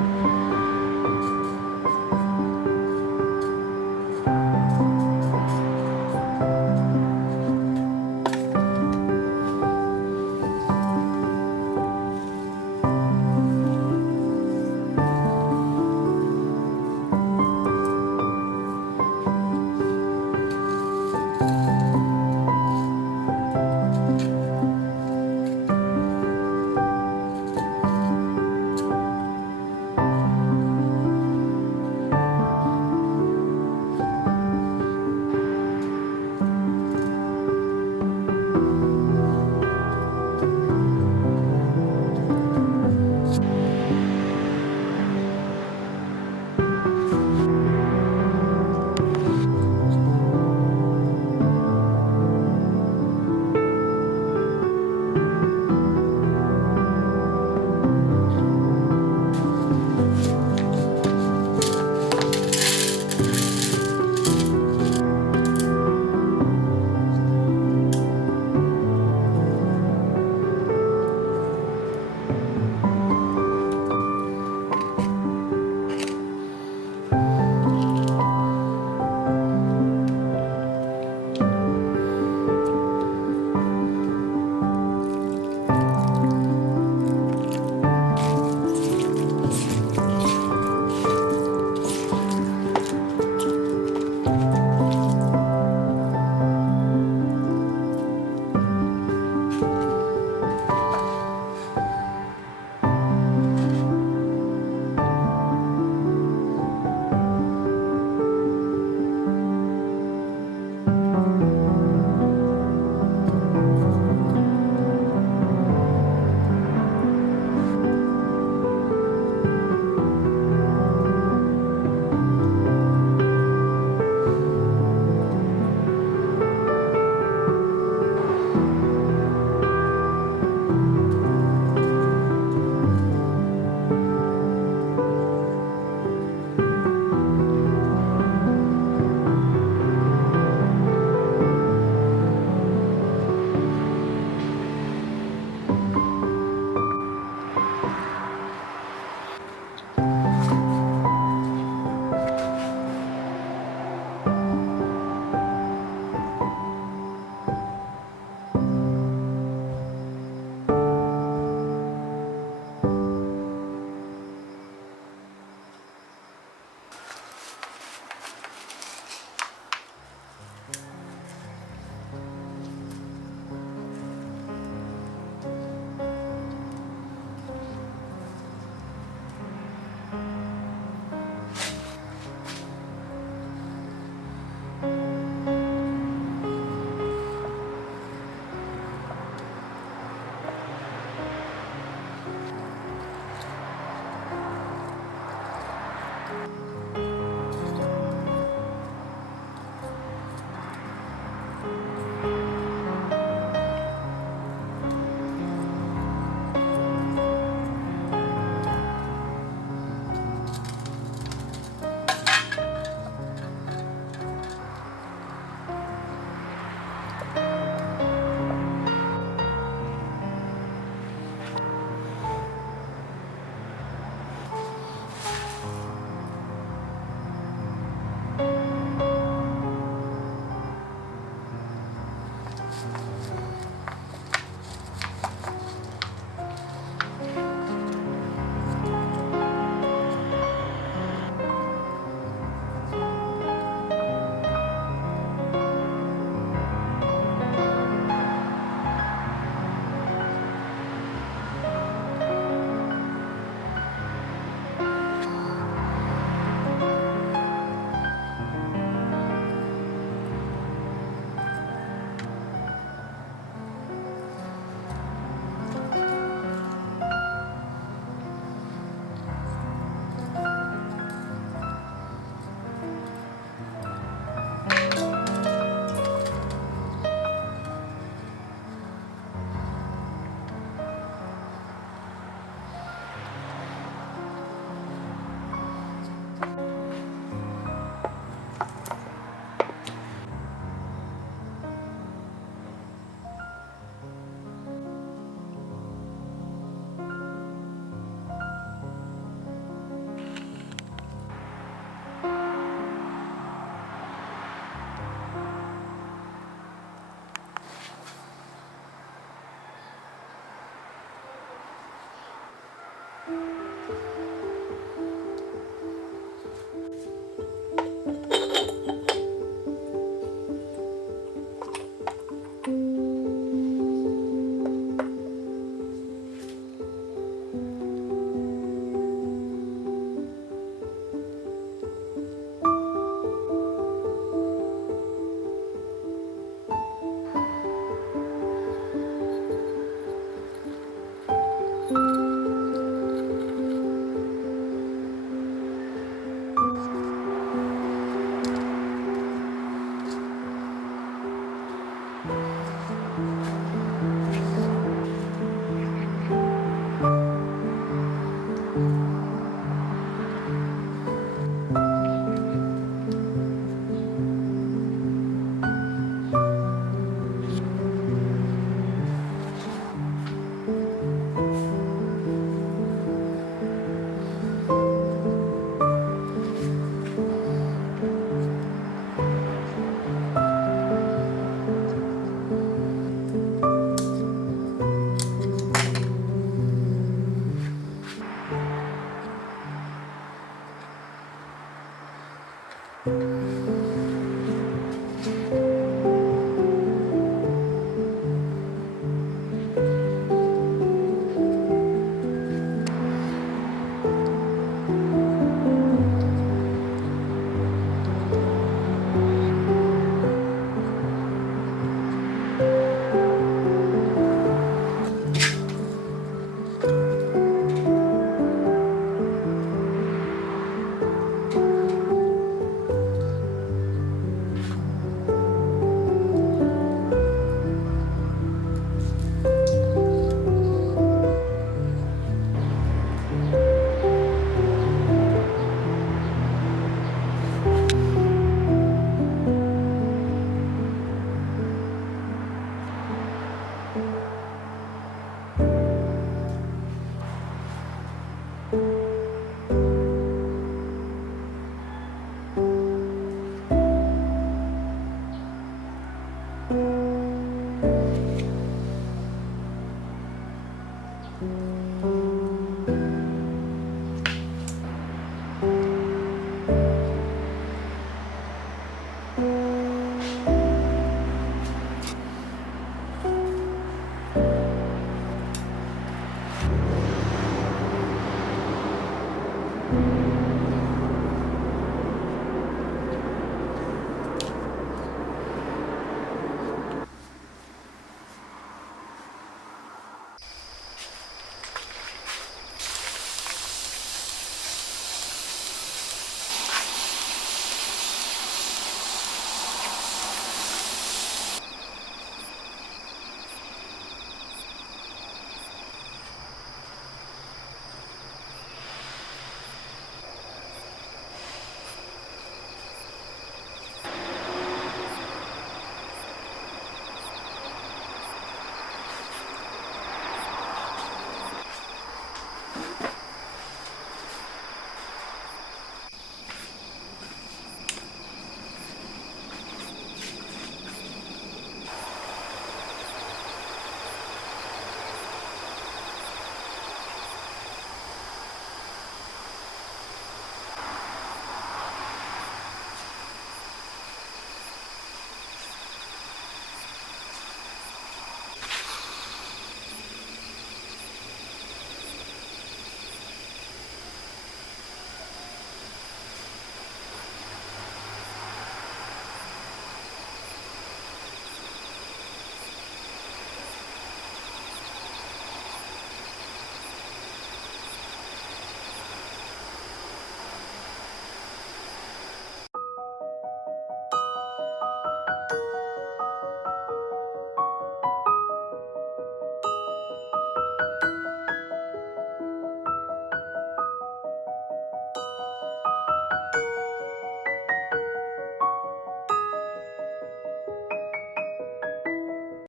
Thank mm -hmm. you.